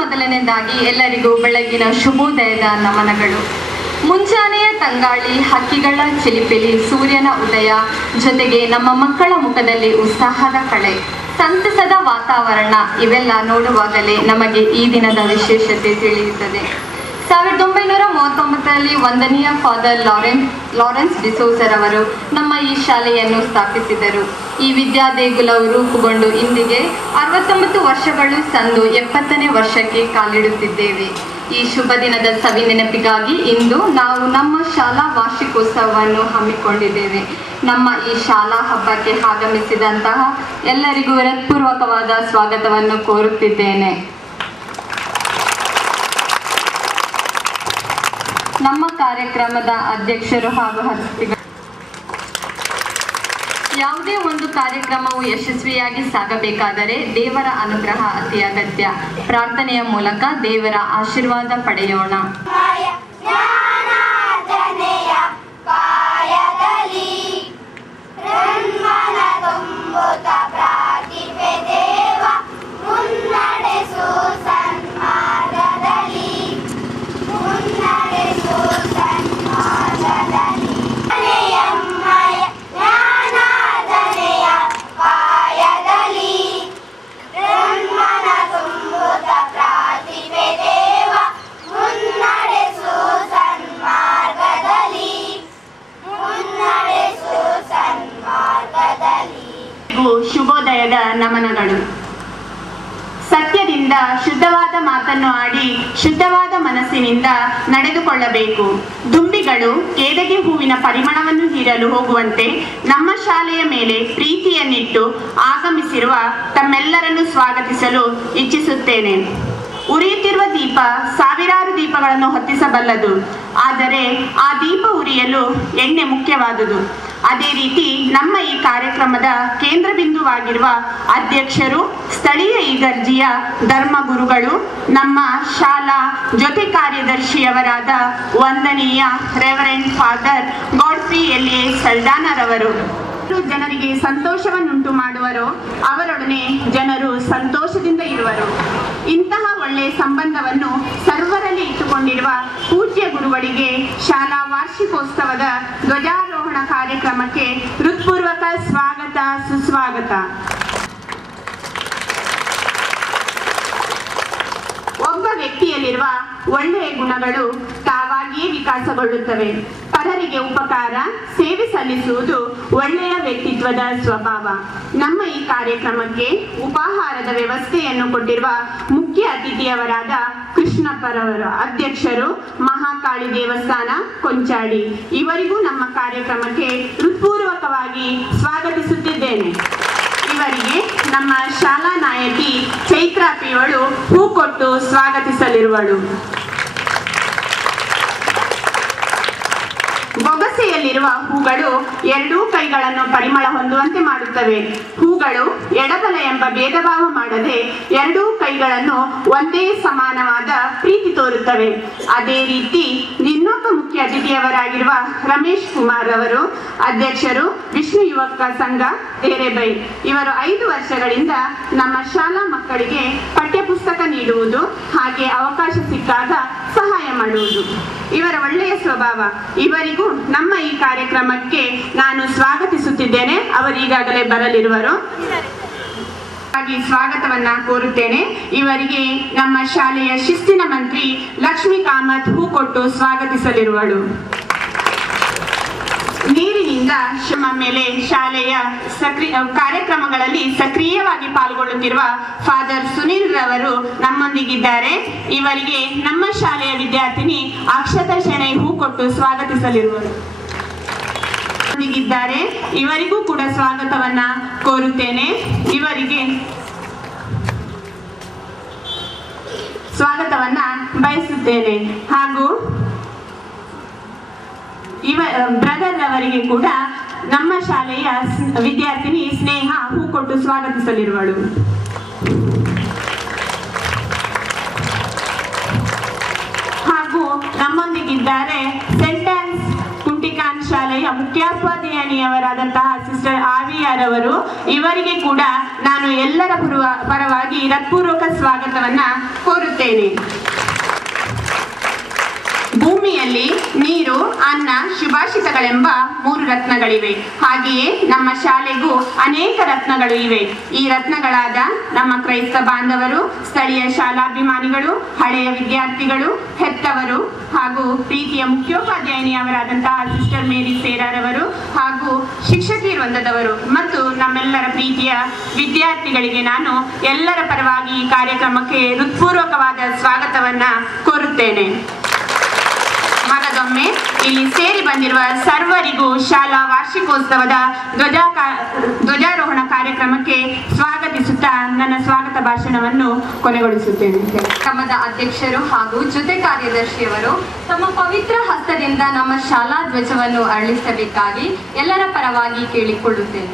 ಮೊದಲನೇದಾಗಿ ಎಲ್ಲರಿಗೂ ಬೆಳಗಿನ ಶುಭೋದಯದ ನಮನಗಳು. ಮುಂಜಾನೆಯ ತಂಗಾಳಿ, ಹಕ್ಕಿಗಳ ಚಿಲಿಪಿಲಿ, ಸೂರ್ಯನ ಉದಯ, ಜೊತೆಗೆ ನಮ್ಮ ಮಕ್ಕಳ ಮುಖದಲ್ಲಿ ಉತ್ಸಾಹದ ಕಳೆ, ಸಂತಸದ ವಾತಾವರಣ ಇವೆಲ್ಲ ನೋಡುವಾಗಲೇ ನಮಗೆ ಈ ದಿನದ ವಿಶೇಷತೆ ತಿಳಿಯುತ್ತದೆ. 1939ರಲ್ಲಿ ವಂದನೀಯ ಫಾದರ್ ಲಾರೆನ್ಸ್ ಡಿಸೋಜರ್ ಅವರು ನಮ್ಮ ಈ ಶಾಲೆಯನ್ನು ಸ್ಥಾಪಿಸಿದರು. ಈ ವಿದ್ಯಾದೇಗುಲವು ರೂಪುಗೊಂಡು ಇಂದಿಗೆ 69 ವರ್ಷಗಳು ಸಂದು 70ನೇ ವರ್ಷಕ್ಕೆ ಕಾಲಿಡುತ್ತಿದ್ದೇವೆ. ಈ ಶುಭ ದಿನದ ಸವಿ ನೆನಪಿಗಾಗಿ ಇಂದು ನಾವು ನಮ್ಮ ಶಾಲಾ ವಾರ್ಷಿಕೋತ್ಸವವನ್ನು ಹಮ್ಮಿಕೊಂಡಿದ್ದೇವೆ. ನಮ್ಮ ಈ ಶಾಲಾ ಹಬ್ಬಕ್ಕೆ ಆಗಮಿಸಿದಂತಹ ಎಲ್ಲರಿಗೂ ಹೃತ್ಪೂರ್ವಕವಾದ ಸ್ವಾಗತವನ್ನು ಕೋರುತ್ತಿದ್ದೇನೆ. ನಮ್ಮ ಕಾರ್ಯಕ್ರಮದ ಅಧ್ಯಕ್ಷರು ಹಾಗೂ ಅತಿಥಿಗಳು, ಯಾವುದೇ ಒಂದು ಕಾರ್ಯಕ್ರಮವು ಯಶಸ್ವಿಯಾಗಿ ಸಾಗಬೇಕಾದರೆ ದೇವರ ಅನುಗ್ರಹ ಅತಿ ಅಗತ್ಯ. ಪ್ರಾರ್ಥನೆಯ ಮೂಲಕ ದೇವರ ಆಶೀರ್ವಾದ ಪಡೆಯೋಣ. ಶುಭೋದಯದ ನಮನಗಳು. ಸತ್ಯದಿಂದ ಶುದ್ಧವಾದ ಮಾತನ್ನು ಆಡಿ ಶುದ್ಧವಾದ ಮನಸ್ಸಿನಿಂದ ನಡೆದುಕೊಳ್ಳಬೇಕು. ದುಂಬಿಗಳು ಕೇದಗೆ ಹೂವಿನ ಪರಿಮಳವನ್ನು ಹೀರಲು ಹೋಗುವಂತೆ ನಮ್ಮ ಶಾಲೆಯ ಮೇಲೆ ಪ್ರೀತಿಯನ್ನಿಟ್ಟು ಆಗಮಿಸಿರುವ ತಮ್ಮೆಲ್ಲರನ್ನು ಸ್ವಾಗತಿಸಲು ಇಚ್ಛಿಸುತ್ತೇನೆ. ಉರಿಯುತ್ತಿರುವ ದೀಪ ಸಾವಿರಾರು ದೀಪಗಳನ್ನು ಹೊತ್ತಿಸಬಲ್ಲದು, ಆದರೆ ಆ ದೀಪ ಉರಿಯಲು ಎಣ್ಣೆ ಮುಖ್ಯವಾದುದು. ಅದೇ ರೀತಿ ನಮ್ಮ ಈ ಕಾರ್ಯಕ್ರಮದ ಕೇಂದ್ರ ಬಿಂದುವಾಗಿರುವ ಅಧ್ಯಕ್ಷರು, ಸ್ಥಳೀಯ ಇಗರ್ಜಿಯ ಧರ್ಮಗುರುಗಳು, ನಮ್ಮ ಶಾಲಾ ಜೊತೆ ಕಾರ್ಯದರ್ಶಿಯವರಾದ ವಂದನೀಯ ರೆವರೆಂಡ್ ಫಾದರ್ ಗಾಡ್ಫ್ರಿ ಎಲ್.ಎ. ಸಲ್ಡಾನರವರು. ಜನರಿಗೆ ಸಂತೋಷವನ್ನುಂಟು ಮಾಡುವರೋ ಅವರೊಡನೆ ಜನರು ಸಂತೋಷದಿಂದ ಇರುವರು. ಇಂತಹ ಒಳ್ಳೆಯ ಸಂಬಂಧವನ್ನು ಸರ್ವರಲ್ಲಿ ಇಟ್ಟುಕೊಂಡಿರುವ ಪೂಜ್ಯ ಗುರುಗಳಿಗೆ ಶಾಲಾ ವಾರ್ಷಿಕೋತ್ಸವದ ಧ್ವಜಾರೋಹಣ ಕಾರ್ಯಕ್ರಮಕ್ಕೆ ಹೃತ್ಪೂರ್ವಕ ಸ್ವಾಗತ, ಸುಸ್ವಾಗತ. ಒಬ್ಬ ವ್ಯಕ್ತಿಯಲ್ಲಿರುವ ಒಳ್ಳೆಯ ಗುಣಗಳು ತಾವಾಗಿಯೇ ವಿಕಾಸಗೊಳ್ಳುತ್ತವೆ. ಪರರಿಗೆ ಉಪಕಾರ, ಸೇವೆ ಸಲ್ಲಿಸುವುದು ಒಳ್ಳೆಯ ವ್ಯಕ್ತಿತ್ವದ ಸ್ವಭಾವ. ನಮ್ಮ ಈ ಕಾರ್ಯಕ್ರಮಕ್ಕೆ ಉಪಾಹಾರದ ವ್ಯವಸ್ಥೆಯನ್ನು ಕೊಟ್ಟಿರುವ ಮುಖ್ಯ ಅತಿಥಿಯವರಾದ ಕೃಷ್ಣಪ್ಪರವರು, ಅಧ್ಯಕ್ಷರು, ಮಹಾಕಾಳಿ ದೇವಸ್ಥಾನ ಕೊಂಚಾಡಿ, ಇವರಿಗೂ ನಮ್ಮ ಕಾರ್ಯಕ್ರಮಕ್ಕೆ ಹೃತ್ಪೂರ್ವಕವಾಗಿ ಸ್ವಾಗತಿಸುತ್ತಿದ್ದೇನೆ. ಇವರಿಗೆ ನಮ್ಮ ಶಾಲಾ ನಾಯಕಿ ಚೈತ್ರ ಪಿಯವಳು ಹೂ ಕೊಟ್ಟು ಸ್ವಾಗತಿಸಲಿರುವಳು. ಬೊಗಸೆಯಲ್ಲಿರುವ ಹೂಗಳು ಎರಡೂ ಕೈಗಳನ್ನು ಪರಿಮಳ ಹೊಂದುವಂತೆ ಮಾಡುತ್ತವೆ. ಹೂಗಳು ಎಡಬಲ ಎಂಬ ಭೇದ ಭಾವ ಮಾಡದೆ ಎರಡೂ ಕೈಗಳನ್ನು ಒಂದೇ ಸಮಾನವಾದ ಪ್ರೀತಿ ತೋರುತ್ತವೆ. ಅದೇ ರೀತಿ ಇನ್ನೊಬ್ಬ ಮುಖ್ಯ ಅತಿಥಿಯವರಾಗಿರುವ ರಮೇಶ್ ಕುಮಾರ್ ಅವರು, ಅಧ್ಯಕ್ಷರು, ವಿಷ್ಣು ಯುವಕ ಸಂಘ ದೇರೆಬೈ. ಇವರು 5 ವರ್ಷಗಳಿಂದ ನಮ್ಮ ಶಾಲಾ ಮಕ್ಕಳಿಗೆ ಪಠ್ಯಪುಸ್ತಕ ನೀಡುವುದು, ಹಾಗೆ ಅವಕಾಶ ಸಿಕ್ಕಾಗ ಸಹಾಯ ಮಾಡುವುದು ಇವರ ಒಳ್ಳೆಯ ಸ್ವಭಾವ. ಇವರಿಗೂ ನಮ್ಮ ಈ ಕಾರ್ಯಕ್ರಮಕ್ಕೆ ನಾನು ಸ್ವಾಗತಿಸುತ್ತಿದ್ದೇನೆ. ಅವರು ಈಗಾಗಲೇ ಬರಲಿರುವರು. ಹಾಗೆ ಸ್ವಾಗತವನ್ನ ಕೋರುತ್ತೇನೆ. ಇವರಿಗೆ ನಮ್ಮ ಶಾಲೆಯ ಶಿಸ್ತಿನ ಮಂತ್ರಿ ಲಕ್ಷ್ಮೀ ಕಾಮತ್ ಹೂ ಕೊಟ್ಟು ಸ್ವಾಗತಿಸಲಿರುವಳು. ನೀರಿನಿಂದ ಶ್ರಮ ಮೇಲೆ ಶಾಲೆಯ ಕಾರ್ಯಕ್ರಮಗಳಲ್ಲಿ ಸಕ್ರಿಯವಾಗಿ ಪಾಲ್ಗೊಳ್ಳುತ್ತಿರುವ ಫಾದರ್ ಸುನಿಲ್ ರವರು ನಮ್ಮೊಂದಿಗಿದ್ದಾರೆ. ಇವರಿಗೆ ನಮ್ಮ ಶಾಲೆಯ ವಿದ್ಯಾರ್ಥಿನಿ ಅಕ್ಷತಾ ಶೆಣೈ ಹೂ ಕೊಟ್ಟು ಸ್ವಾಗತಿಸಲಿರುವರು. ಇವರಿಗೂ ಕೂಡ ಸ್ವಾಗತವನ್ನ ಕೋರುತ್ತೇನೆ. ಇವರಿಗೆ ಸ್ವಾಗತವನ್ನ ಬಯಸುತ್ತೇನೆ. ಹಾಗೂ ಬ್ರದರ್ ಅವರಿಗೆ ಕೂಡ ನಮ್ಮ ಶಾಲೆಯ ವಿದ್ಯಾರ್ಥಿನಿ ಸ್ನೇಹ ಹೂ ಕೊಟ್ಟು ಸ್ವಾಗತಿಸಲಿರುವಳು. ಹಾಗೂ ನಮ್ಮೊಂದಿಗಿದ್ದಾರೆ ಸೆಂಟ್ ಆನ್ಸ್ ಕುಂಟಿಕಾನ್ ಶಾಲೆಯ ಮುಖ್ಯೋಪಾಧ್ಯಾಯಿನಿಯವರಾದಂತಹ ಸಿಸ್ಟರ್ ಆವಿಯಾರ್ ಅವರು. ಇವರಿಗೆ ಕೂಡ ನಾನು ಎಲ್ಲರ ಪರವಾಗಿ ಹೃತ್ಪೂರ್ವಕ ಸ್ವಾಗತವನ್ನ ಕೋರುತ್ತೇನೆ. ಭೂಮಿಯಲ್ಲಿ ನೀರು, ಅನ್ನ, ಶುಭಾಷಿತಗಳೆಂಬ 3 ರತ್ನಗಳಿವೆ. ಹಾಗೆಯೇ ನಮ್ಮ ಶಾಲೆಗೂ ಅನೇಕ ರತ್ನಗಳು ಇವೆ. ಈ ರತ್ನಗಳಾದ ನಮ್ಮ ಕ್ರೈಸ್ತ ಬಾಂಧವರು, ಸ್ಥಳೀಯ ಶಾಲಾಭಿಮಾನಿಗಳು, ಹಳೆಯ ವಿದ್ಯಾರ್ಥಿಗಳು, ಹೆತ್ತವರು, ಹಾಗೂ ಪ್ರೀತಿಯ ಮುಖ್ಯೋಪಾಧ್ಯಾಯಿನಿಯವರಾದಂತಹ ಸಿಸ್ಟರ್ ಮೇರಿ ಸೇರಾರವರು, ಹಾಗೂ ಶಿಕ್ಷಕಿ ವೃಂದದವರು ಮತ್ತು ನಮ್ಮೆಲ್ಲರ ಪ್ರೀತಿಯ ವಿದ್ಯಾರ್ಥಿಗಳಿಗೆ ನಾನು ಎಲ್ಲರ ಪರವಾಗಿ ಈ ಕಾರ್ಯಕ್ರಮಕ್ಕೆ ಹೃತ್ಪೂರ್ವಕವಾದ ಸ್ವಾಗತವನ್ನ ಕೋರುತ್ತೇನೆ. ಮಗದೊಮ್ಮೆ ಇಲ್ಲಿ ಸೇರಿ ಬಂದಿರುವ ಸರ್ವರಿಗೂ ಶಾಲಾ ವಾರ್ಷಿಕೋತ್ಸವದ ಧ್ವಜಾರೋಹಣ ಕಾರ್ಯಕ್ರಮಕ್ಕೆ ಸ್ವಾಗತಿಸುತ್ತಾ ನನ್ನ ಸ್ವಾಗತ ಭಾಷಣವನ್ನು ಕೊನೆಗೊಳಿಸುತ್ತೇನೆ. ಕ್ರಮದ ಅಧ್ಯಕ್ಷರು ಹಾಗೂ ಜೊತೆ ಕಾರ್ಯದರ್ಶಿಯವರು ತಮ್ಮ ಪವಿತ್ರ ಹಸ್ತದಿಂದ ನಮ್ಮ ಶಾಲಾ ಧ್ವಜವನ್ನು ಅರಳಿಸಬೇಕಾಗಿ ಎಲ್ಲರ ಪರವಾಗಿ ಕೇಳಿಕೊಳ್ಳುತ್ತೇನೆ.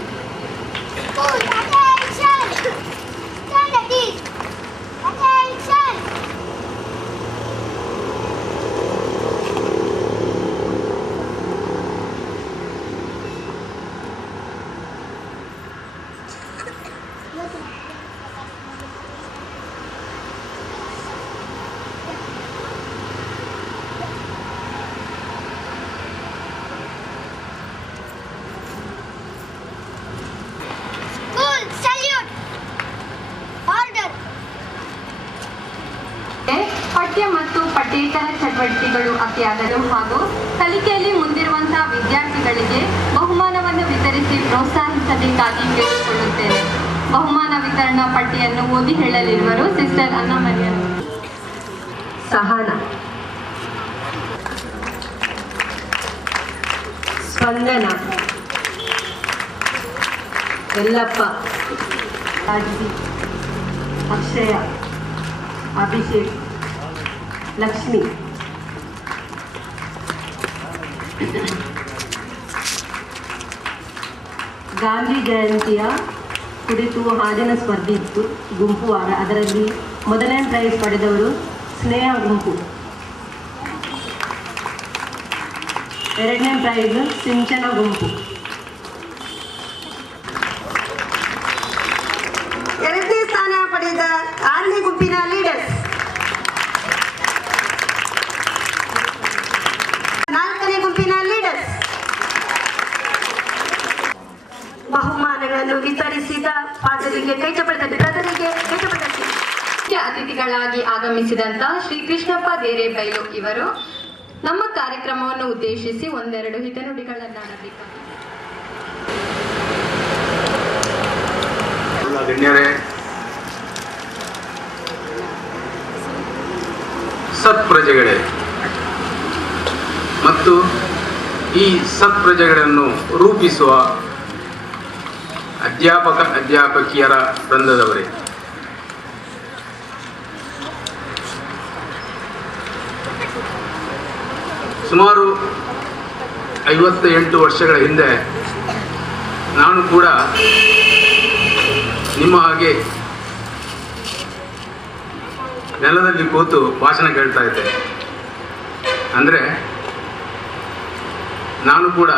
ಪಠ್ಯ ಮತ್ತು ಪಠ್ಯೇತರ ಚಟುವಟಿಕೆಗಳು ಅತಿಯಾಗಲು ಹಾಗೂ ಕಲಿಕೆಯಲ್ಲಿ ಮುಂದಿರುವಂತಹ ವಿದ್ಯಾರ್ಥಿಗಳಿಗೆ ಬಹುಮಾನವನ್ನು ವಿತರಿಸಿ ಪ್ರೋತ್ಸಾಹಿಸಬೇಕಾಗಿ ಕೇಳಿಕೊಳ್ಳುತ್ತೇನೆ. ಬಹುಮಾನ ವಿತರಣಾ ಪಟ್ಟಿಯನ್ನು ಓದಿ ಹೇಳಲಿರುವರು ಸಿಸ್ಟರ್ ಅನ್ನಮರಿಯ. ಸಹನ, ಸ್ಪಂದನ, ಯಲ್ಲಪ್ಪ, ಅಕ್ಷಯ, ಅಭಿಷೇಕ್, ಲಕ್ಷ್ಮಿ. ಗಾಂಧಿ ಜಯಂತಿಯ ಕುರಿತು ಹಾಡಿನ ಸ್ಪರ್ಧೆ ಇತ್ತು, ಗುಂಪು ವಾರ. ಅದರಲ್ಲಿ ಮೊದಲನೇ ಪ್ರೈಸ್ ಪಡೆದವರು ಸ್ನೇಹ ಗುಂಪು, ಎರಡನೇ ಪ್ರೈಸ್ ಸಿಂಚನ ಗುಂಪು. ಎರಡನೇ ಸ್ಥಾನ ಪಡೆದ ಆರನೇ ಗುಂಪಿನ ಲೀಡರ್ಸ್. ನಾಲ್ಕನೇ ಗುಂಪಿನ ಲೀಡರ್ಸ್. ಬಹುಮಾನಗಳನ್ನು ವಿತರಿಸಿದ ಪಾದರಿಗೆ ಕೈಚಪಡಿಸಿದ ಬ್ರದರಿಗೆ ಕೈಚಪಡಿಸಿ. ಮುಖ್ಯ ಅತಿಥಿಗಳಾಗಿ ಆಗಮಿಸಿದಂತ ಶ್ರೀ ಕೃಷ್ಣಪ್ಪ ದೇರೇಬೈಲು ಇವರು ನಮ್ಮ ಕಾರ್ಯಕ್ರಮವನ್ನು ಉದ್ದೇಶಿಸಿ ಒಂದೆರಡು ಹಿತನುಡಿಗಳನ್ನಾಡಬೇಕಾಗಿ. ಗಣ್ಯರೇ, ಸತ್ಪ್ರಜೆಗಳೇ ಮತ್ತು ಈ ಸತ್ಪ್ರಜೆಗಳನ್ನು ರೂಪಿಸುವ ಅಧ್ಯಾಪಕಿಯರ ವೃಂದದವರೇ, ಸುಮಾರು 58 ವರ್ಷಗಳ ಹಿಂದೆ ನಾನು ಕೂಡ ನಿಮ್ಮ ಹಾಗೆ ನೆಲದಲ್ಲಿ ಕೂತು ಭಾಷಣ ಕೇಳ್ತಾ ಇದ್ದೆ. ಅಂದರೆ ನಾನು ಕೂಡ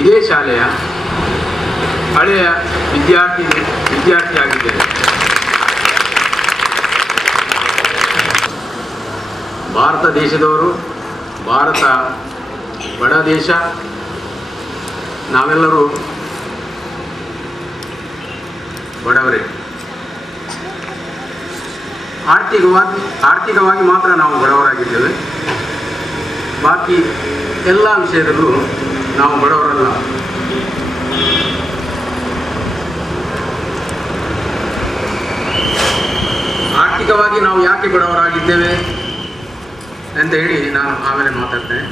ಇದೇ ಶಾಲೆಯ ಹಳೆಯ ವಿದ್ಯಾರ್ಥಿಯಾಗಿದ್ದೇನೆ. ಭಾರತ ದೇಶದವರು, ಭಾರತ ಬಡ ದೇಶ, ನಾವೆಲ್ಲರೂ ಬಡವರೇ. ಆರ್ಥಿಕವಾಗಿ ಮಾತ್ರ ನಾವು ಬಡವರಾಗಿದ್ದೇವೆ, ಬಾಕಿ ಎಲ್ಲ ವಿಷಯದಲ್ಲೂ ನಾವು ಬಡವರಲ್ಲ. ಆರ್ಥಿಕವಾಗಿ ನಾವು ಯಾಕೆ ಬಡವರಾಗಿದ್ದೇವೆ ಅಂತ ಹೇಳಿ ನಾನು ಆಮೇಲೆ ಮಾತಾಡ್ತೇನೆ.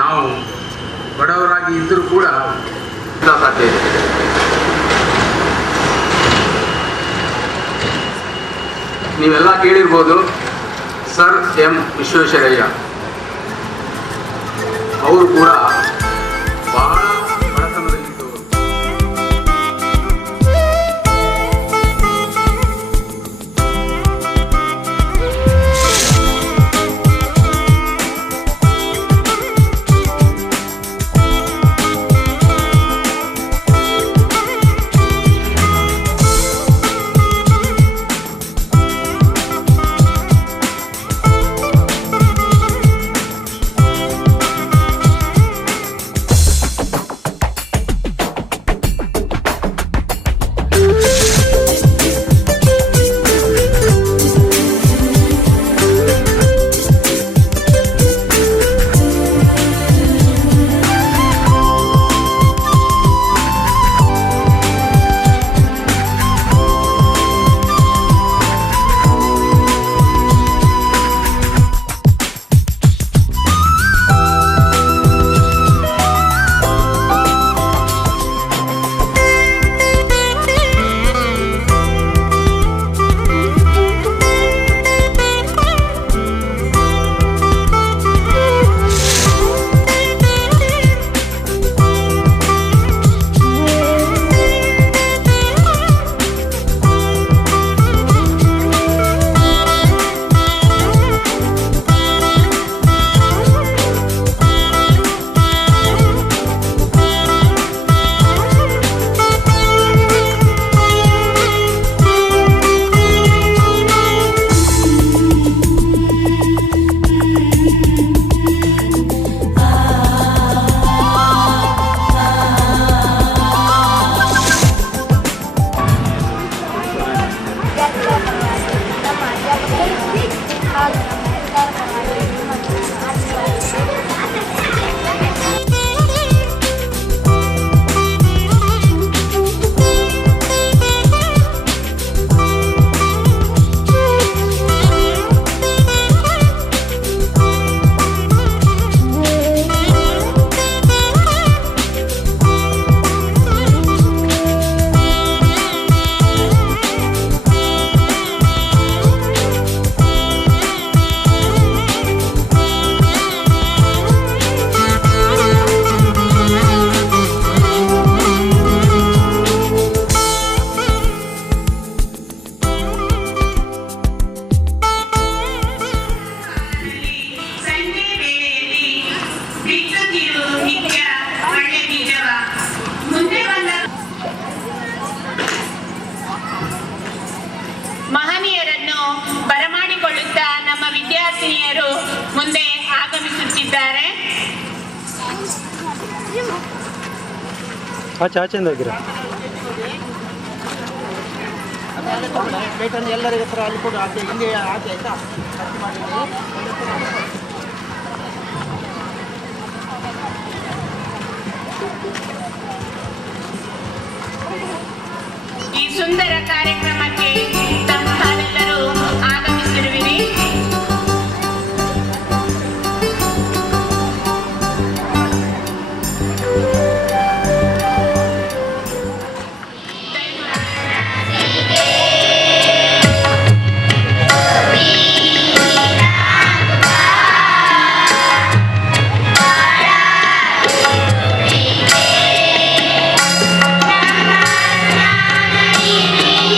ನಾವು ಬಡವರಾಗಿ ಇದ್ದರೂ ಕೂಡ ಸಾಧ್ಯ ಇದೆ. ನೀವೆಲ್ಲ ಕೇಳಿರ್ಬೋದು, ಸರ್ ಎಂ ವಿಶ್ವೇಶ್ವರಯ್ಯ ಅವರು ಕೂಡ ಬಹಳ ಬಡತನದಲ್ಲಿದ್ದವರು. ಆಚೆ ಆಚೆಯಿಂದ ಹೋಗಿರ ಎಲ್ಲರಿಗೂ ಹತ್ರ ಅಲ್ಲಿ ಕೂಡ ಆಚೆ ಹಿಂಗೆ ಆಚೆ ಆಯ್ತಾ ಈ ಸುಂದರ ಕಾರ್ಯಕ್ರಮಕ್ಕೆ ತಾವೆಲ್ಲರೂ ಆಗಮಿಸಿರುವಿರಿ.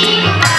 Thank you.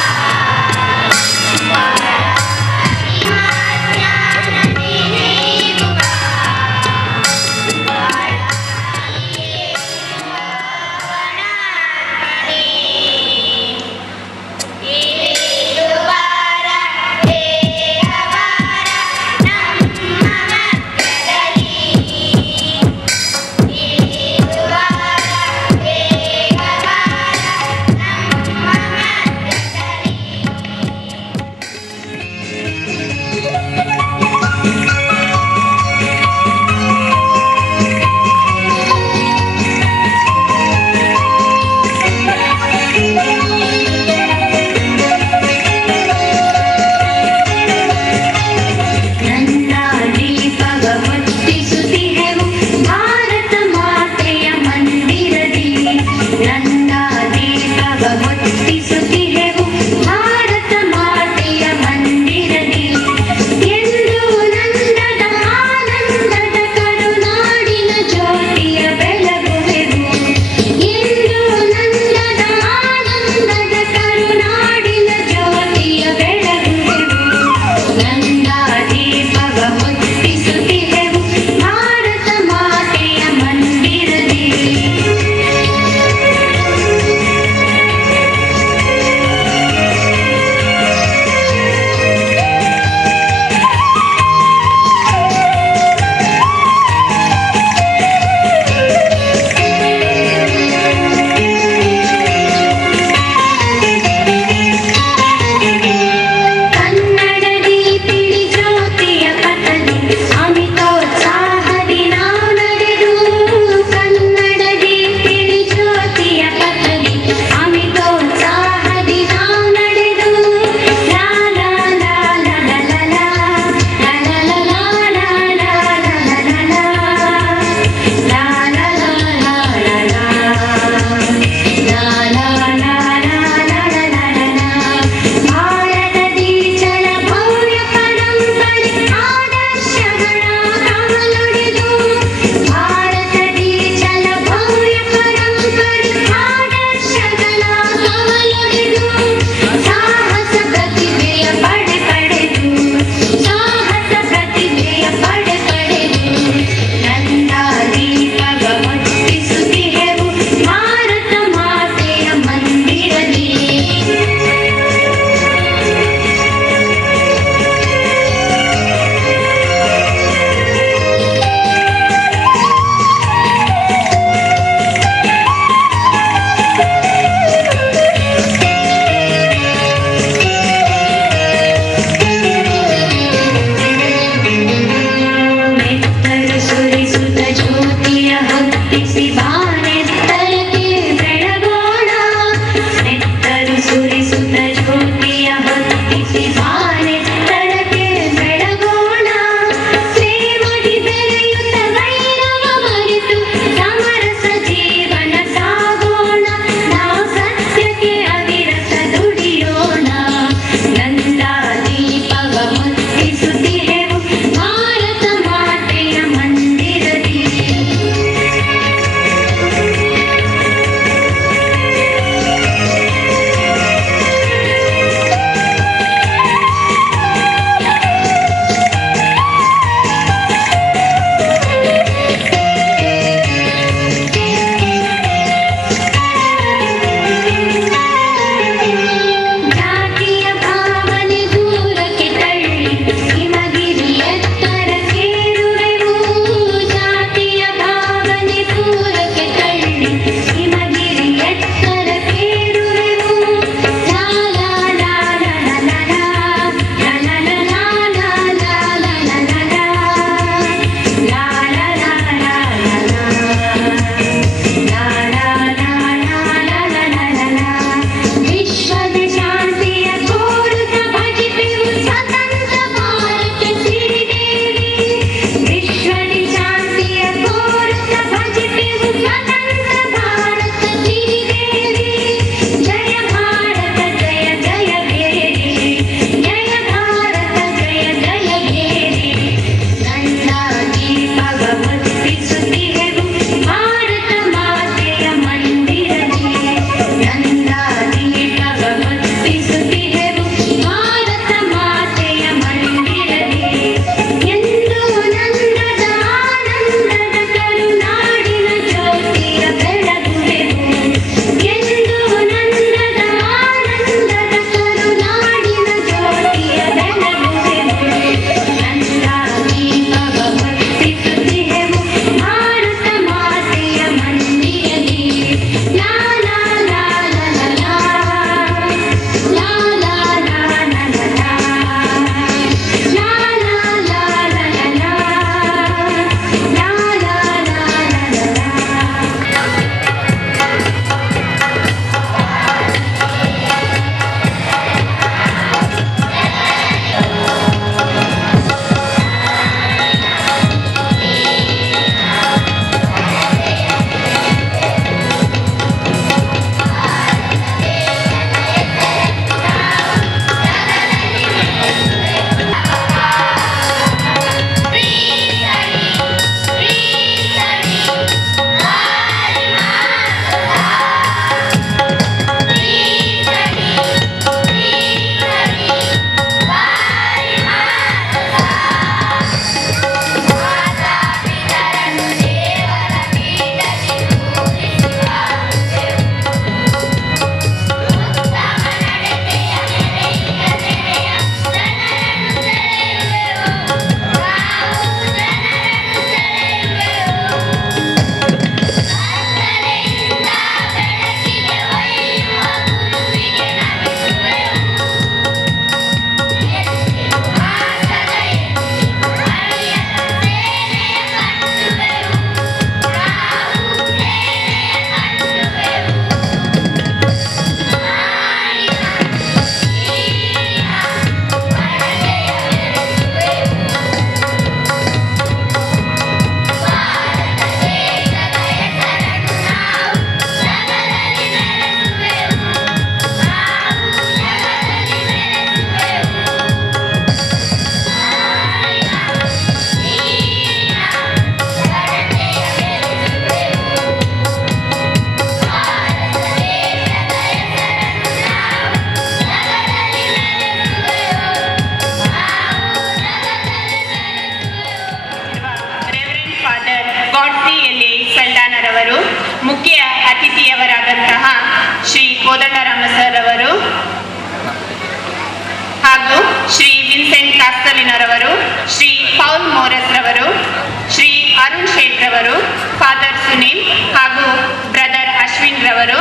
ಅಶ್ವಿನ್ ಹಾಗೂ ಬ್ರದರ್ ಅಶ್ವಿನ್ ರವರು.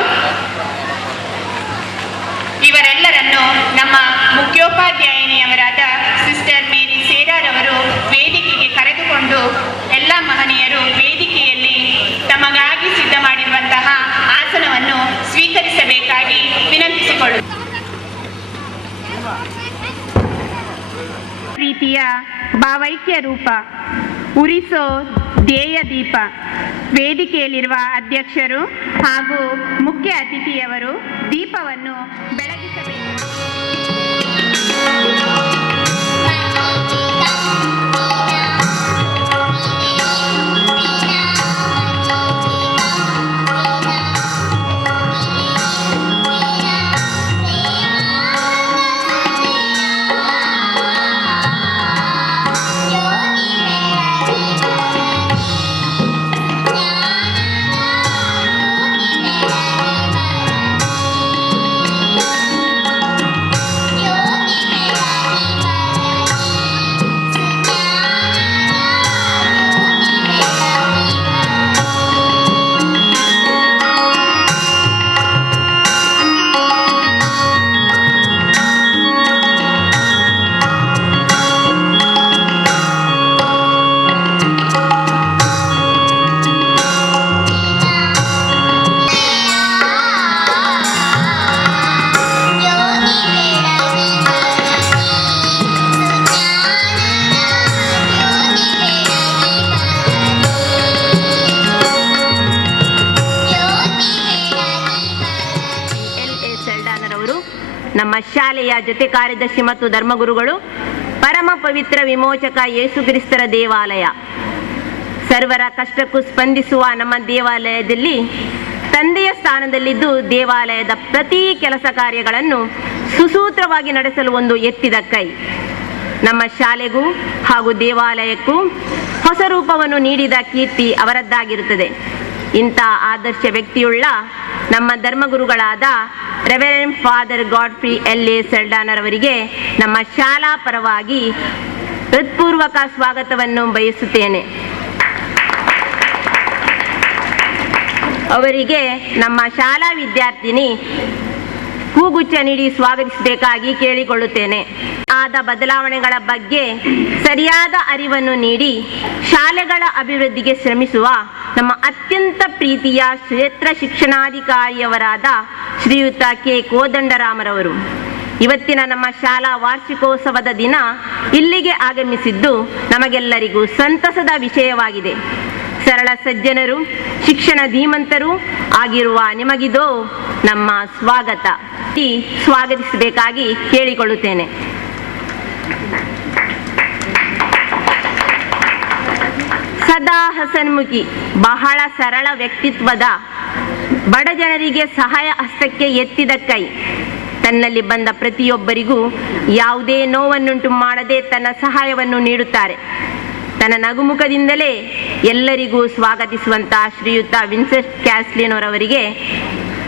ಇವರೆಲ್ಲರನ್ನು ನಮ್ಮ ಮುಖ್ಯೋಪಾಧ್ಯಾಯಿನಿಯವರಾದ ಸಿಸ್ಟರ್ ಮೇರಿ ಸೇರಾರವರು ವೇದಿಕೆಗೆ ಕರೆದುಕೊಂಡು ಎಲ್ಲ ಮಹನೀಯರು ವೇದಿಕೆಯಲ್ಲಿ ತಮಗಾಗಿ ಸಿದ್ಧ ಮಾಡಿರುವಂತಹ ಆಸನವನ್ನು ಸ್ವೀಕರಿಸಬೇಕಾಗಿ ವಿನಂತಿಸಿಕೊಳ್ಳುತ್ತೇವೆ. ಪ್ರೀತಿಯ ಭಾವೈಕ್ಯ ರೂಪ ಉರಿಸೋ ಧ್ಯೇಯ ದೀಪ. ವೇದಿಕೆಯಲ್ಲಿರುವ ಅಧ್ಯಕ್ಷರು ಹಾಗೂ ಮುಖ್ಯ ಅತಿಥಿಯವರು ದೀಪವನ್ನು ಬೆಳಗಿಸಬೇಕು. ನಮ್ಮ ಶಾಲೆಯ ಜೊತೆ ಕಾರ್ಯದರ್ಶಿ ಮತ್ತು ಧರ್ಮಗುರುಗಳು, ಪರಮ ಪವಿತ್ರ ವಿಮೋಚಕ ಯೇಸು ಕ್ರಿಸ್ತರ ದೇವಾಲಯ. ಸರ್ವರ ಕಷ್ಟಕ್ಕೂ ಸ್ಪಂದಿಸುವ ನಮ್ಮ ದೇವಾಲಯದಲ್ಲಿ ತಂದೆಯ ಸ್ಥಾನದಲ್ಲಿದ್ದು ದೇವಾಲಯದ ಪ್ರತಿ ಕೆಲಸ ಕಾರ್ಯಗಳನ್ನು ಸುಸೂತ್ರವಾಗಿ ನಡೆಸಲು ಒಂದು ಎತ್ತಿದ ಕೈ. ನಮ್ಮ ಶಾಲೆಗೂ ಹಾಗೂ ದೇವಾಲಯಕ್ಕೂ ಹೊಸ ರೂಪವನ್ನು ನೀಡಿದ ಕೀರ್ತಿ ಅವರದ್ದಾಗಿರುತ್ತದೆ. ಇಂಥ ಆದರ್ಶ ವ್ಯಕ್ತಿಯುಳ್ಳ ನಮ್ಮ ಧರ್ಮಗುರುಗಳಾದ ರೆವರೆಂಡ್ ಫಾದರ್ ಗಾಡ್ಫ್ರಿ ಎಲ್.ಎ. ಸೆಲ್ಡಾನರವರಿಗೆ ನಮ್ಮ ಶಾಲಾ ಪರವಾಗಿ ಹೃತ್ಪೂರ್ವಕ ಸ್ವಾಗತವನ್ನು ಬಯಸುತ್ತೇನೆ. ಅವರಿಗೆ ನಮ್ಮ ಶಾಲಾ ವಿದ್ಯಾರ್ಥಿನಿ ಹೂಗುಚ್ಛ ನೀಡಿ ಸ್ವಾಗತಿಸಬೇಕಾಗಿ ಕೇಳಿಕೊಳ್ಳುತ್ತೇನೆ. ಆದ ಬದಲಾವಣೆಗಳ ಬಗ್ಗೆ ಸರಿಯಾದ ಅರಿವನ್ನು ನೀಡಿ ಶಾಲೆಗಳ ಅಭಿವೃದ್ಧಿಗೆ ಶ್ರಮಿಸುವ ನಮ್ಮ ಅತ್ಯಂತ ಪ್ರೀತಿಯ ಕ್ಷೇತ್ರ ಶಿಕ್ಷಣಾಧಿಕಾರಿಯವರಾದ ಶ್ರೀಯುತ ಕೆ ಕೋದಂಡರಾಮರವರು ಇವತ್ತಿನ ನಮ್ಮ ಶಾಲಾ ವಾರ್ಷಿಕೋತ್ಸವದ ದಿನ ಇಲ್ಲಿಗೆ ಆಗಮಿಸಿದ್ದು ನಮಗೆಲ್ಲರಿಗೂ ಸಂತಸದ ವಿಷಯವಾಗಿದೆ. ಸರಳ ಸಜ್ಜನರು, ಶಿಕ್ಷಣ ಧೀಮಂತರು ಆಗಿರುವ ನಿಮಗಿದೋ ನಮ್ಮ ಸ್ವಾಗತ. ಸ್ವಾಗತಿಸಬೇಕಾಗಿ ಕೇಳಿಕೊಳ್ಳುತ್ತೇನೆ. ಸದಾ ಹಸನ್ಮುಖಿ, ಬಹಳ ಸರಳ ವ್ಯಕ್ತಿತ್ವದ, ಬಡ ಜನರಿಗೆ ಸಹಾಯ ಹಸ್ತಕ್ಕೆ ಎತ್ತಿದ ಕೈ. ತನ್ನಲ್ಲಿ ಬಂದ ಪ್ರತಿಯೊಬ್ಬರಿಗೂ ಯಾವುದೇ ನೋವನ್ನುಂಟು ಮಾಡದೆ ತನ್ನ ಸಹಾಯವನ್ನು ನೀಡುತ್ತಾರೆ. ತನ್ನ ನಗುಮುಖದಿಂದಲೇ ಎಲ್ಲರಿಗೂ ಸ್ವಾಗತಿಸುವಂತಹ ಶ್ರೀಯುತ ವಿನ್ಸೆಂಟ್ ಕ್ಯಾಸ್ಲಿನವರವರಿಗೆ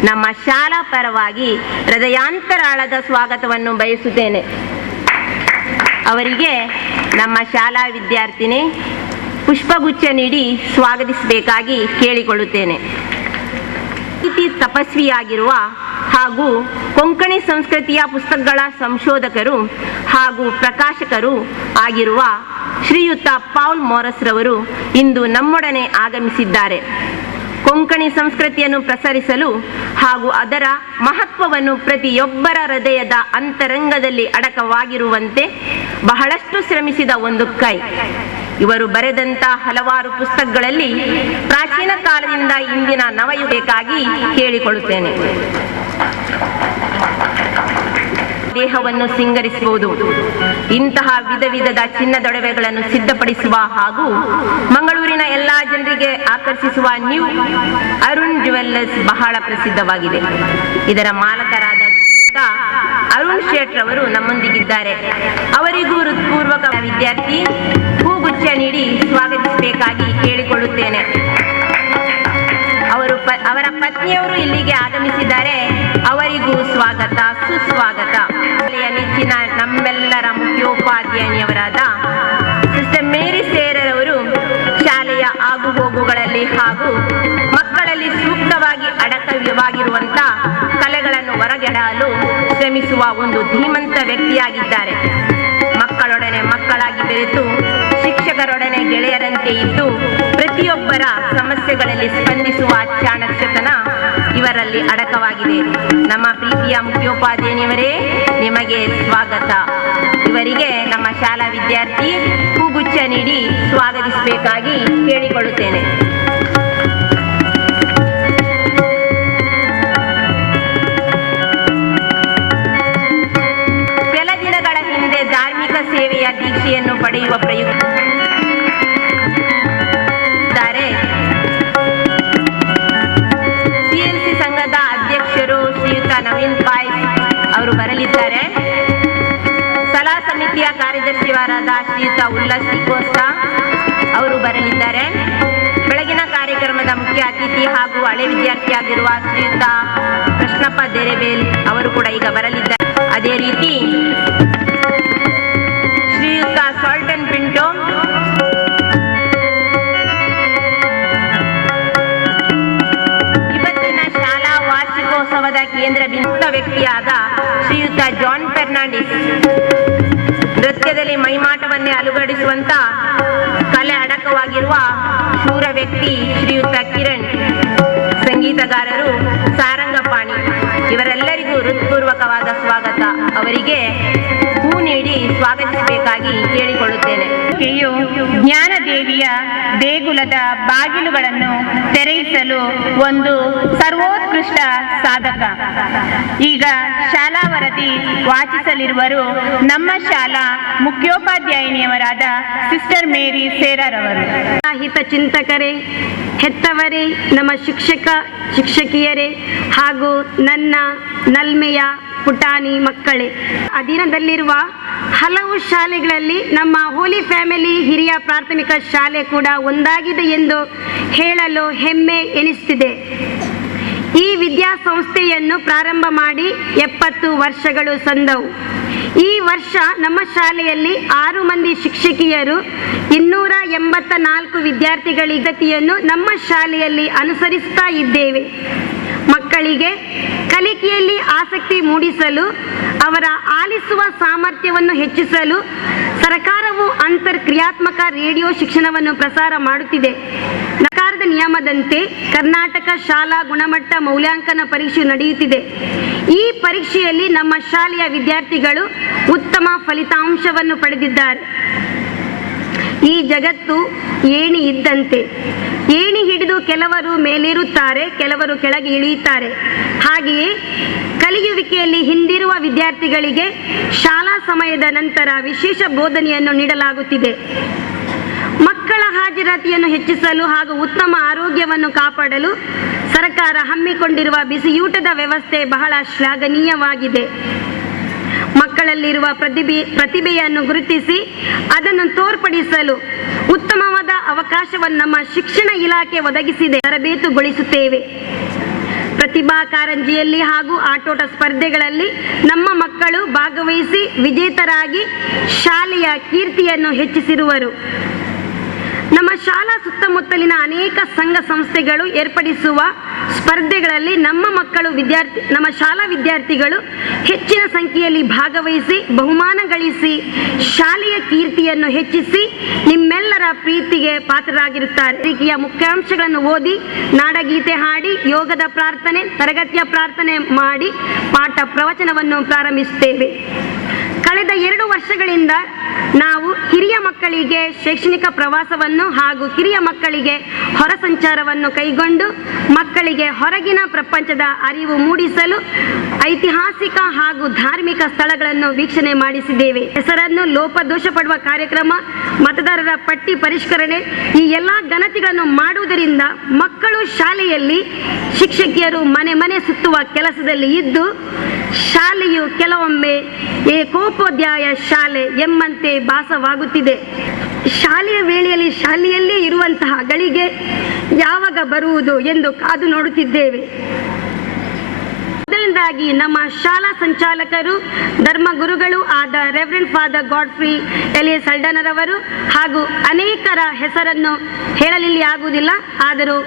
ನಮ್ಮ ಶಾಲಾ ಪರವಾಗಿ ಹೃದಯಾಂತರಾಳದ ಸ್ವಾಗತವನ್ನು ಬಯಸುತ್ತೇನೆ. ಅವರಿಗೆ ನಮ್ಮ ಶಾಲಾ ವಿದ್ಯಾರ್ಥಿನಿ ಪುಷ್ಪಗುಚ್ಛ ನೀಡಿ ಸ್ವಾಗತಿಸಬೇಕಾಗಿ ಕೇಳಿಕೊಳ್ಳುತ್ತೇನೆ. ತಪಸ್ವಿಯಾಗಿರುವ ಹಾಗೂ ಕೊಂಕಣಿ ಸಂಸ್ಕೃತಿಯ ಪುಸ್ತಕಗಳ ಸಂಶೋಧಕರು ಹಾಗೂ ಪ್ರಕಾಶಕರು ಆಗಿರುವ ಶ್ರೀಯುತ ಪೌಲ್ ಮೋರಸ್ ರವರು ಇಂದು ನಮ್ಮೊಡನೆ ಆಗಮಿಸಿದ್ದಾರೆ. ಕೊಂಕಣಿ ಸಂಸ್ಕೃತಿಯನ್ನು ಪ್ರಸರಿಸಲು ಹಾಗೂ ಅದರ ಮಹತ್ವವನ್ನು ಪ್ರತಿಯೊಬ್ಬರ ಹೃದಯದ ಅಂತರಂಗದಲ್ಲಿ ಅಡಕವಾಗಿರುವಂತೆ ಬಹಳಷ್ಟು ಶ್ರಮಿಸಿದ ಒಂದು ಕೈ. ಇವರು ಬರೆದಂತ ಹಲವಾರು ಪುಸ್ತಕಗಳಲ್ಲಿ ಪ್ರಾಚೀನ ಕಾಲದಿಂದ ಇಂದಿನ ನವಯುಗಕ್ಕಾಗಿ ಕೇಳಿಕೊಳ್ಳುತ್ತೇನೆ. ದೇಹವನ್ನು ಸಿಂಗರಿಸಬಹುದು. ಇಂತಹ ವಿಧ ವಿಧದ ಚಿನ್ನದೊಡವೆಗಳನ್ನು ಸಿದ್ಧಪಡಿಸುವ ಹಾಗೂ ಮಂಗಳೂರಿನ ಎಲ್ಲಾ ಜನರಿಗೆ ಆಕರ್ಷಿಸುವ ನ್ಯೂ ಅರುಣ್ ಜುವೆಲ್ಲರ್ಸ್ ಬಹಳ ಪ್ರಸಿದ್ಧವಾಗಿದೆ. ಇದರ ಮಾಲಕರಾದ ಅರುಣ್ ಶೇಟ್ ರವರು ನಮ್ಮೊಂದಿಗಿದ್ದಾರೆ. ಅವರಿಗೂ ಹೃತ್ಪೂರ್ವಕ ವಿದ್ಯಾರ್ಥಿ ಹೂಗುಚ್ಛ ನೀಡಿ ಸ್ವಾಗತಿಸಬೇಕಾಗಿ ಕೇಳಿಕೊಳ್ಳುತ್ತೇನೆ. ಅವರ ಪತ್ನಿಯವರು ಇಲ್ಲಿಗೆ ಆಗಮಿಸಿದ್ದಾರೆ. ಅವರಿಗೂ ಸ್ವಾಗತ, ಸುಸ್ವಾಗತ. ಶಾಲೆಯ ನೆಚ್ಚಿನ ನಮ್ಮೆಲ್ಲರ ಮುಖ್ಯೋಪಾಧ್ಯಾಯಿನಿಯವರಾದ ಸಿಸ್ಟರ್ ಮೇರಿ ಸೇರರವರು ಶಾಲೆಯ ಆಗುಹೋಗುಗಳಲ್ಲಿ ಹಾಗೂ ಬೆಳೆಸುವ ಒಂದು ಧೀಮಂತ ವ್ಯಕ್ತಿಯಾಗಿದ್ದಾರೆ. ಮಕ್ಕಳೊಡನೆ ಮಕ್ಕಳಾಗಿ ಬೆರೆತು ಶಿಕ್ಷಕರೊಡನೆ ಗೆಳೆಯರಂತೆ ಇದ್ದು ಪ್ರತಿಯೊಬ್ಬರ ಸಮಸ್ಯೆಗಳಲ್ಲಿ ಸ್ಪಂದಿಸುವ ಚಾಣಕ್ಷತನ ಇವರಲ್ಲಿ ಅಡಕವಾಗಿದೆ. ನಮ್ಮ ಪ್ರೀತಿಯ ಮುಖ್ಯೋಪಾಧ್ಯಾಯನಿಯವರೇ, ನಿಮಗೆ ಸ್ವಾಗತ. ಇವರಿಗೆ ನಮ್ಮ ಶಾಲಾ ವಿದ್ಯಾರ್ಥಿ ಹೂಗುಚ್ಛ ನೀಡಿ ಸ್ವಾಗತಿಸಬೇಕಾಗಿ ಕೇಳಿಕೊಳ್ಳುತ್ತೇನೆ. ಕೆಲ ದಿನಗಳ ಹಿಂದೆ ಧಾರ್ಮಿಕ ಸೇವೆಯ ದೀಕ್ಷೆಯನ್ನು ಪಡೆಯುವ ಪ್ರಯುಕ್ತ ಸಿಎಲ್ಸಿ ಸಂಘದ ಅಧ್ಯಕ್ಷರು ಶ್ರೀಯುತ ನವೀನ್ ಪಾಯ್ ಅವರು ಬರಲಿದ್ದಾರೆ. ಸಲಹಾ ಸಮಿತಿಯ ಕಾರ್ಯದರ್ಶಿಯವರಾದ ಶ್ರೀಯುತ ಉಲ್ಲಾಸ್ ಡಿಕೋಸ್ತಾ ಅವರು ಬರಲಿದ್ದಾರೆ. ಬೆಳಗಿನ ಕಾರ್ಯಕ್ರಮದ ಮುಖ್ಯ ಅತಿಥಿ ಹಾಗೂ ಹಳೆ ವಿದ್ಯಾರ್ಥಿಯಾಗಿರುವ ಶ್ರೀಯುತ ಕೃಷ್ಣಪ್ಪ ದೇರೆಬೇಲ್ ಅವರು ಕೂಡ ಈಗ ಬರಲಿದ್ದಾರೆ. ಅದೇ ರೀತಿ ಶ್ರೀಯುತ ಸಾಲ್ಟನ್ ಪಿಂಟೋ, ಇವತ್ತಿನ ಶಾಲಾ ವಾರ್ಷಿಕೋತ್ಸವದ ಕೇಂದ್ರ ಬಿಂದು ವ್ಯಕ್ತಿಯಾದ ಶ್ರೀಯುತ ಜಾನ್ ಫೆರ್ನಾಂಡಿಸ್, ನೃತ್ಯದಲ್ಲಿ ಮೈಮಾಟವನ್ನೇ ಅಲುಗಡಿಸುವಂತ ಕಲೆ ಅಡಕವಾಗಿರುವ ಶೂರ ವ್ಯಕ್ತಿ ಶ್ರೀಯುತ ಕಿರಣ್, ಸಂಗೀತಗಾರರು ಸಾರಂಗಪಾಣಿ, ಇವರೆಲ್ಲರಿಗೂ ಹೃತ್ಪೂರ್ವಕವಾದ ಸ್ವಾಗತ. ಅವರಿಗೆ ಹೂ ನೀಡಿ ಸ್ವಾಗತಿಸಬೇಕಾಗಿ ಕೇಳಿಕೊಳ್ಳುತ್ತೇನೆ. ಜ್ಞಾನದೇವಿಯ ದೇಗುಲದ ಬಾಗಿಲುಗಳನ್ನು ತೆರೆಯಿಸಲು ಒಂದು ಸರ್ವೋತ್ಕೃಷ್ಟ ಸಾಧಕ. ಈಗ ಶಾಲಾ ವರದಿ ವಾಚಿಸಲಿರುವರು ನಮ್ಮ ಶಾಲಾ ಮುಖ್ಯೋಪಾಧ್ಯಾಯಿನಿಯವರಾದ ಸಿಸ್ಟರ್ ಮೇರಿ ಸೇರಾರವರು. ಹಿತಚಿಂತಕರೇ, ಹೆತ್ತವರೇ, ನಮ್ಮ ಶಿಕ್ಷಕಿಯರೇ ಹಾಗೂ ನನ್ನ ನಲ್ಮೆಯ ಪುಟಾಣಿ ಮಕ್ಕಳೇ, ಅಧೀನದಲ್ಲಿರುವ ಹಲವು ಶಾಲೆಗಳಲ್ಲಿ ನಮ್ಮ ಹೋಲಿ ಫ್ಯಾಮಿಲಿ ಹಿರಿಯ ಪ್ರಾಥಮಿಕ ಶಾಲೆ ಕೂಡ ಒಂದಾಗಿದೆ ಎಂದು ಹೇಳಲು ಹೆಮ್ಮೆ ಎನಿಸುತ್ತಿದೆ. ಈ ವಿದ್ಯಾಸಂಸ್ಥೆಯನ್ನು ಪ್ರಾರಂಭ ಮಾಡಿ 70 ವರ್ಷಗಳು ಸಂದವು. ಈ ವರ್ಷ ನಮ್ಮ ಶಾಲೆಯಲ್ಲಿ 6 ಮಂದಿ ಶಿಕ್ಷಕಿಯರು 284 ವಿದ್ಯಾರ್ಥಿಗಳಿಗತಿಯನ್ನು ನಮ್ಮ ಶಾಲೆಯಲ್ಲಿ ಅನುಸರಿಸ್ತಾ ಇದ್ದೇವೆ. ಮಕ್ಕಳಿಗೆ ಕಲಿಕೆಯಲ್ಲಿ ಆಸಕ್ತಿ ಮೂಡಿಸಲು, ಅವರ ಆಲಿಸುವ ಸಾಮರ್ಥ್ಯವನ್ನು ಹೆಚ್ಚಿಸಲು ಸರ್ಕಾರವು ಅಂತರ್ಕ್ರಿಯಾತ್ಮಕ ರೇಡಿಯೋ ಶಿಕ್ಷಣವನ್ನು ಪ್ರಸಾರ ಮಾಡುತ್ತಿದೆ. ಸರ್ಕಾರದ ನಿಯಮದಂತೆ ಕರ್ನಾಟಕ ಶಾಲಾ ಗುಣಮಟ್ಟ ಮೌಲ್ಯಾಂಕನ ಪರೀಕ್ಷೆ ನಡೆಯುತ್ತಿದೆ. ಈ ಪರೀಕ್ಷೆಯಲ್ಲಿ ನಮ್ಮ ಶಾಲೆಯ ವಿದ್ಯಾರ್ಥಿಗಳು ಉತ್ತಮ ಫಲಿತಾಂಶವನ್ನು ಪಡೆದಿದ್ದಾರೆ. ಈ ಜಗತ್ತು ಏಣಿ ಇದ್ದಂತೆ. ಏಣಿ ಹಿಡಿದು ಕೆಲವರು ಮೇಲೇರುತ್ತಾರೆ, ಕೆಲವರು ಕೆಳಗೆ ಇಳಿಯುತ್ತಾರೆ. ಹಾಗೆಯೇ ಕಲಿಯುವಿಕೆಯಲ್ಲಿ ಹಿಂದಿರುವ ವಿದ್ಯಾರ್ಥಿಗಳಿಗೆ ಶಾಲಾ ಸಮಯದ ನಂತರ ವಿಶೇಷ ಬೋಧನೆಯನ್ನು ನೀಡಲಾಗುತ್ತಿದೆ. ಮಕ್ಕಳ ಹಾಜರಾತಿಯನ್ನು ಹೆಚ್ಚಿಸಲು ಹಾಗೂ ಉತ್ತಮ ಆರೋಗ್ಯವನ್ನು ಕಾಪಾಡಲು ಸರ್ಕಾರ ಹಮ್ಮಿಕೊಂಡಿರುವ ಬಿಸಿಯೂಟದ ವ್ಯವಸ್ಥೆ ಬಹಳ ಶ್ಲಾಘನೀಯವಾಗಿದೆ. ಮಕ್ಕಳಲ್ಲಿರುವ ಪ್ರತಿಭೆಯನ್ನು ಗುರುತಿಸಿ ಅದನ್ನು ತೋರ್ಪಡಿಸಲು ಉತ್ತಮವಾದ ಅವಕಾಶವನ್ನು ನಮ್ಮ ಶಿಕ್ಷಣ ಇಲಾಖೆ ಒದಗಿಸಿದೆ. ತರಬೇತುಗೊಳಿಸುತ್ತೇವೆ. ಪ್ರತಿಭಾ ಕಾರಂಜಿಯಲ್ಲಿ ಹಾಗೂ ಆಟೋಟ ಸ್ಪರ್ಧೆಗಳಲ್ಲಿ ನಮ್ಮ ಮಕ್ಕಳು ಭಾಗವಹಿಸಿ ವಿಜೇತರಾಗಿ ಶಾಲೆಯ ಕೀರ್ತಿಯನ್ನು ಹೆಚ್ಚಿಸಿರುವರು. ನಮ್ಮ ಶಾಲಾ ಸುತ್ತಮುತ್ತಲಿನ ಅನೇಕ ಸಂಘ ಸಂಸ್ಥೆಗಳು ಏರ್ಪಡಿಸುವ ಸ್ಪರ್ಧೆಗಳಲ್ಲಿ ನಮ್ಮ ಶಾಲಾ ವಿದ್ಯಾರ್ಥಿಗಳು ಹೆಚ್ಚಿನ ಸಂಖ್ಯೆಯಲ್ಲಿ ಭಾಗವಹಿಸಿ ಬಹುಮಾನ ಗಳಿಸಿ ಶಾಲೆಯ ಕೀರ್ತಿಯನ್ನು ಹೆಚ್ಚಿಸಿ ನಿಮ್ಮೆಲ್ಲರ ಪ್ರೀತಿಗೆ ಪಾತ್ರರಾಗಿರುತ್ತಾರೆ. ರೀತಿಯ ಮುಖ್ಯಾಂಶಗಳನ್ನು ಓದಿ, ನಾಡಗೀತೆ ಹಾಡಿ, ಯೋಗದ ಪ್ರಾರ್ಥನೆ, ತರಗತಿಯ ಪ್ರಾರ್ಥನೆ ಮಾಡಿ ಪಾಠ ಪ್ರವಚನವನ್ನು ಪ್ರಾರಂಭಿಸುತ್ತೇವೆ. ಕಳೆದ 2 ವರ್ಷಗಳಿಂದ ನಾವು ಹಿರಿಯ ಮಕ್ಕಳಿಗೆ ಶೈಕ್ಷಣಿಕ ಪ್ರವಾಸವನ್ನು ಹಾಗೂ ಕಿರಿಯ ಮಕ್ಕಳಿಗೆ ಹೊರ ಸಂಚಾರವನ್ನು ಕೈಗೊಂಡು ಮಕ್ಕಳಿಗೆ ಹೊರಗಿನ ಪ್ರಪಂಚದ ಅರಿವು ಮೂಡಿಸಲು ಐತಿಹಾಸಿಕ ಹಾಗೂ ಧಾರ್ಮಿಕ ಸ್ಥಳಗಳನ್ನು ವೀಕ್ಷಣೆ ಮಾಡಿಸಿದ್ದೇವೆ. ಹೆಸರನ್ನು ಲೋಪದೋಷ ಪಡುವ ಕಾರ್ಯಕ್ರಮ, ಮತದಾರರ ಪಟ್ಟಿ ಪರಿಷ್ಕರಣೆ, ಈ ಎಲ್ಲ ಘನತೆಗಳನ್ನು ಮಾಡುವುದರಿಂದ ಮಕ್ಕಳು ಶಾಲೆಯಲ್ಲಿ ಶಿಕ್ಷಕಿಯರು ಮನೆ ಮನೆ ಸುತ್ತುವ ಕೆಲಸದಲ್ಲಿ ಇದ್ದು ಶಾಲೆಯು ಕೆಲವೊಮ್ಮೆ ಏಕೋಪಾಧ್ಯಾಯ ಶಾಲೆ ಎಂಬಂತೆ ಭಾಸವಾಗುತ್ತಿದೆ. ಶಾಲೆಯ ವೇಳೆಯಲ್ಲಿ ಶಾಲೆಯಲ್ಲೇ ಇರುವಂತಹ ಗಳಿಗೆ ಯಾವಾಗ ಬರುವುದು ಎಂದು ಕಾದು ನೋಡುತ್ತಿದ್ದೇವೆ. ಮೊದಲನೇದಾಗಿ ನಮ್ಮ ಶಾಲಾ ಸಂಚಾಲಕರು, ಧರ್ಮಗುರುಗಳು ಆದ ರೆವರೆಂಡ್ ಫಾದರ್ ಗಾಡ್ಫ್ರಿ ಎಲಿಯಸ್ ಹಲ್ಡನರವರು ಹಾಗೂ ಅನೇಕರ ಹೆಸರನ್ನು ಹೇಳಲಿಲ್ಲಿ ಆಗುವುದಿಲ್ಲ, ಆದರೂ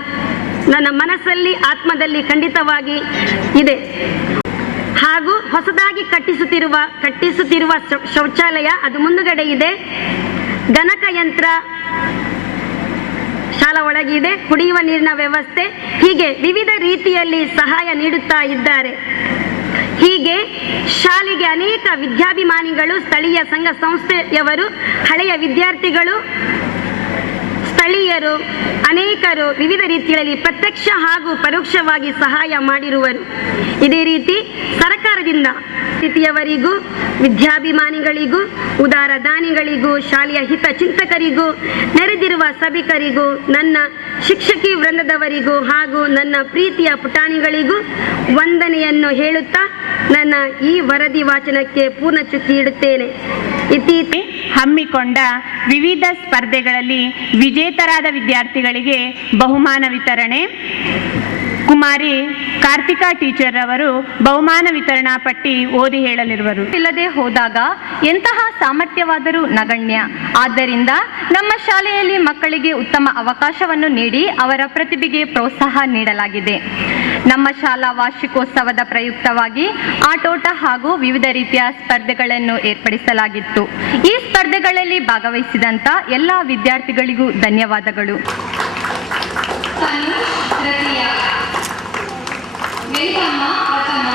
ನನ್ನ ಮನಸ್ಸಲ್ಲಿ ಆತ್ಮದಲ್ಲಿ ಖಂಡಿತವಾಗಿ ಇದೆ. ಹಾಗೂ ಹೊಸದಾಗಿ ಕಟ್ಟಿಸುತ್ತಿರುವ ಶೌಚಾಲಯ ಅದು ಮುಂದುಗಡೆ ಇದೆ. ಗಣಕಯಂತ್ರ ಶಾಲಾ ಒಳಗಿದೆ. ಕುಡಿಯುವ ನೀರಿನ ವ್ಯವಸ್ಥೆ, ಹೀಗೆ ವಿವಿಧ ರೀತಿಯಲ್ಲಿ ಸಹಾಯ ನೀಡುತ್ತಾ ಇದ್ದಾರೆ. ಹೀಗೆ ಶಾಲೆಗೆ ಅನೇಕ ವಿದ್ಯಾಭಿಮಾನಿಗಳು, ಸ್ಥಳೀಯ ಸಂಘ ಸಂಸ್ಥೆಯವರು, ಹಳೆಯ ವಿದ್ಯಾರ್ಥಿಗಳು, ಸ್ಥಳೀಯರು ಅನೇಕರು ವಿವಿಧ ರೀತಿಯಲ್ಲಿ ಪ್ರತ್ಯಕ್ಷ ಹಾಗೂ ಪರೋಕ್ಷವಾಗಿ ಸಹಾಯ ಮಾಡಿರುವರು. ಇದೇ ರೀತಿ ಸರ್ಕಾರದಿಂದ ಸ್ಥಿತಿಯವರಿಗೂ, ವಿದ್ಯಾಭಿಮಾನಿಗಳಿಗೂ, ಉದಾರ ದಾನಿಗಳಿಗೂ, ಶಾಲೆಯ ಹಿತಚಿಂತಕರಿಗೂ, ನೆರೆದಿರುವ ಸಭಿಕರಿಗೂ, ನನ್ನ ಶಿಕ್ಷಕಿ ವೃಂದದವರಿಗೂ ಹಾಗೂ ನನ್ನ ಪ್ರೀತಿಯ ಪುಟಾಣಿಗಳಿಗೂ ವಂದನೆಯನ್ನು ಹೇಳುತ್ತಾ ನನ್ನ ಈ ವರದಿ ವಾಚನಕ್ಕೆ ಪೂರ್ಣ ಚುಕ್ಕಿ ಇಡುತ್ತೇನೆ. ಇತ್ತೀಚೆಗೆ ಹಮ್ಮಿಕೊಂಡ ವಿವಿಧ ಸ್ಪರ್ಧೆಗಳಲ್ಲಿ ವಿಜೇತರಾದ ವಿದ್ಯಾರ್ಥಿಗಳಿಗೆ ಬಹುಮಾನ ವಿತರಣೆ. ಕುಮಾರಿ ಕಾರ್ತಿಕಾ ಟೀಚರ್ ಅವರು ಬಹುಮಾನ ವಿತರಣಾ ಪಟ್ಟಿ ಓದಿ ಹೇಳಲಿರುವರು. ಇಲ್ಲದೆ ಹೋದಾಗ ಎಂತಹ ಸಾಮರ್ಥ್ಯವಾದರೂ ನಗಣ್ಯ. ಆದ್ದರಿಂದ ನಮ್ಮ ಶಾಲೆಯಲ್ಲಿ ಮಕ್ಕಳಿಗೆ ಉತ್ತಮ ಅವಕಾಶವನ್ನು ನೀಡಿ ಅವರ ಪ್ರತಿಭೆಗೆ ಪ್ರೋತ್ಸಾಹ ನೀಡಲಾಗಿದೆ. ನಮ್ಮ ಶಾಲಾ ವಾರ್ಷಿಕೋತ್ಸವದ ಪ್ರಯುಕ್ತವಾಗಿ ಆಟೋಟ ಹಾಗೂ ವಿವಿಧ ರೀತಿಯ ಸ್ಪರ್ಧೆಗಳನ್ನು ಏರ್ಪಡಿಸಲಾಗಿತ್ತು. ಈ ಸ್ಪರ್ಧೆಗಳಲ್ಲಿ ಭಾಗವಹಿಸಿದಂತ ಎಲ್ಲ ವಿದ್ಯಾರ್ಥಿಗಳಿಗೂ ಧನ್ಯವಾದಗಳು. ವೆಂಕಮ್ಮ ಪ್ರಥಮ,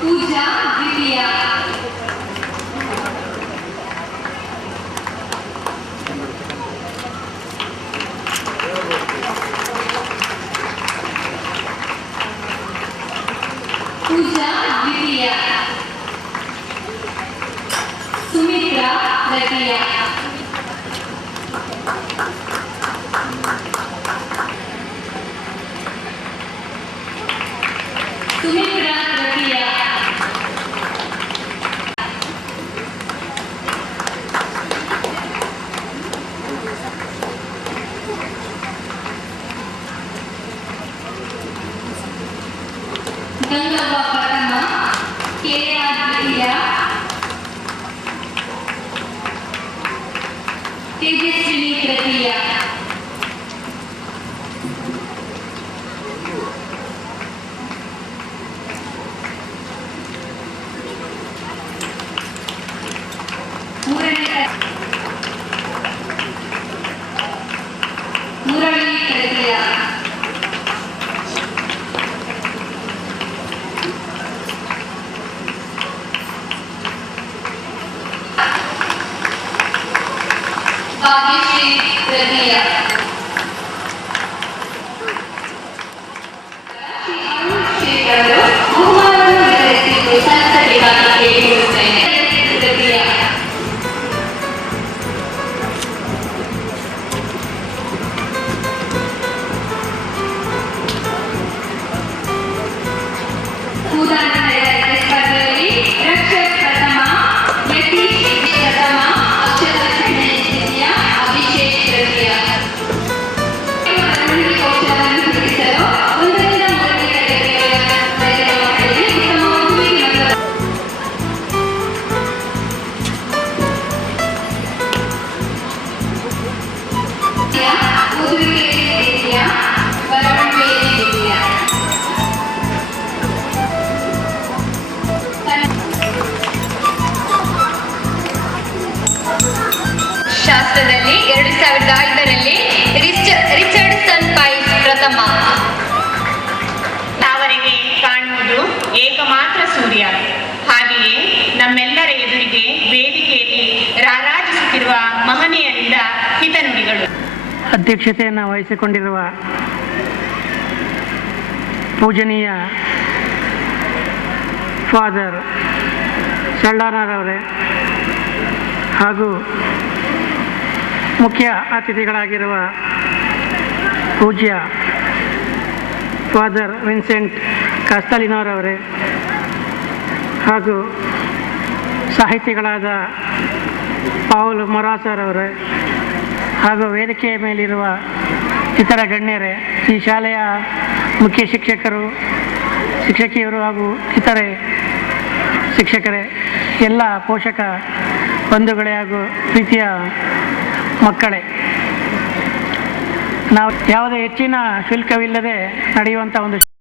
ಪೂಜಾ ದ್ವಿತೀಯ, ಸುಮಿತ್ರಾ ತೃತೀಯ, ಗಂಗವ್ವ ಪ್ರಥಮ, ಕೆಆರ್ ದ್ವಿತೀಯ, ತೇಜಸ್ವಿನಿ ತೃತೀಯ, ಮುರಳಿ ತೃತೀಯ, ಭಾಗ್ಯಶ್ರೀ ತೃತೀಯ, ಬಹುಮಾನವನ್ನು ವಿತರಿಸಿ ಪ್ರೋತ್ಸಾಹಿಸಬೇಕಾಗಿ ಕೇಳಿಕೊಳ್ಳುತ್ತೇನೆ. ತೃತೀಯ, ಹೂದಾನ ಸ್ಪರ್ಧೆಯಲ್ಲಿ ರಕ್ಷಕ್ ಪ್ರಥಮ, ಯತೀಶ್ ಪ್ರಥಮ, ಅಕ್ಷರ ತೃತೀಯ, ಅಭಿಷೇಕ್ ತೃತೀಯ. ಕೌಶಲವನ್ನು ಗುರುತಿಸಲು 1 ರಿಂದ 3ನೇ ತರಗತಿಯ ಮಕ್ಕಳಿಗೆ ಉತ್ತಮ ಓದುವಿಕೆ ತೃತೀಯ, ಬರವಣಿಗೆ ತೃತೀಯ. ಶಾಸ್ತ್ರದಲ್ಲಿ 2005ರಲ್ಲಿ ರಿಚರ್ಡ್ಸನ್ ಪೈಸ್ ಪ್ರಥಮ. ಅವರಿಗೆ ಕಾಣುವುದು ಏಕಮಾತ್ರ ಸೂರ್ಯ. ಹಾಗೆಯೇ ನಮ್ಮೆಲ್ಲರ ಎದುರಿಗೆ ವೇದಿಕೆಯಲ್ಲಿ ರಾರಾಜಿಸುತ್ತಿರುವ ಮಹನೀಯರಿಂದ ಹಿತನುಡಿಗಳು. ಅಧ್ಯಕ್ಷತೆಯನ್ನು ವಹಿಸಿಕೊಂಡಿರುವ ಪೂಜನೀಯ ಫಾದರ್ ಸಲ್ಡಾನರವರೇ ಹಾಗೂ ಮುಖ್ಯ ಅತಿಥಿಗಳಾಗಿರುವ ಪೂಜ್ಯ ಫಾದರ್ ವಿನ್ಸೆಂಟ್ ಕಾಸ್ತಲಿನವರವರೇ ಹಾಗೂ ಸಾಹಿತಿಗಳಾದ ಪೌಲ್ ಮೊರಾಸರ್ ಅವರೇ ಹಾಗೂ ವೇದಿಕೆಯ ಮೇಲಿರುವ ಇತರ ಗಣ್ಯರೇ, ಈ ಶಾಲೆಯ ಮುಖ್ಯ ಶಿಕ್ಷಕರು, ಶಿಕ್ಷಕಿಯರು ಹಾಗೂ ಇತರೆ ಶಿಕ್ಷಕರೇ, ಎಲ್ಲ ಪೋಷಕ ಬಂಧುಗಳೇ ಹಾಗೂ ಪ್ರೀತಿಯ ಮಕ್ಕಳೇ, ನಾವು ಯಾವುದೇ ಹೆಚ್ಚಿನ ಶುಲ್ಕವಿಲ್ಲದೆ ನಡೆಯುವಂಥ ಒಂದು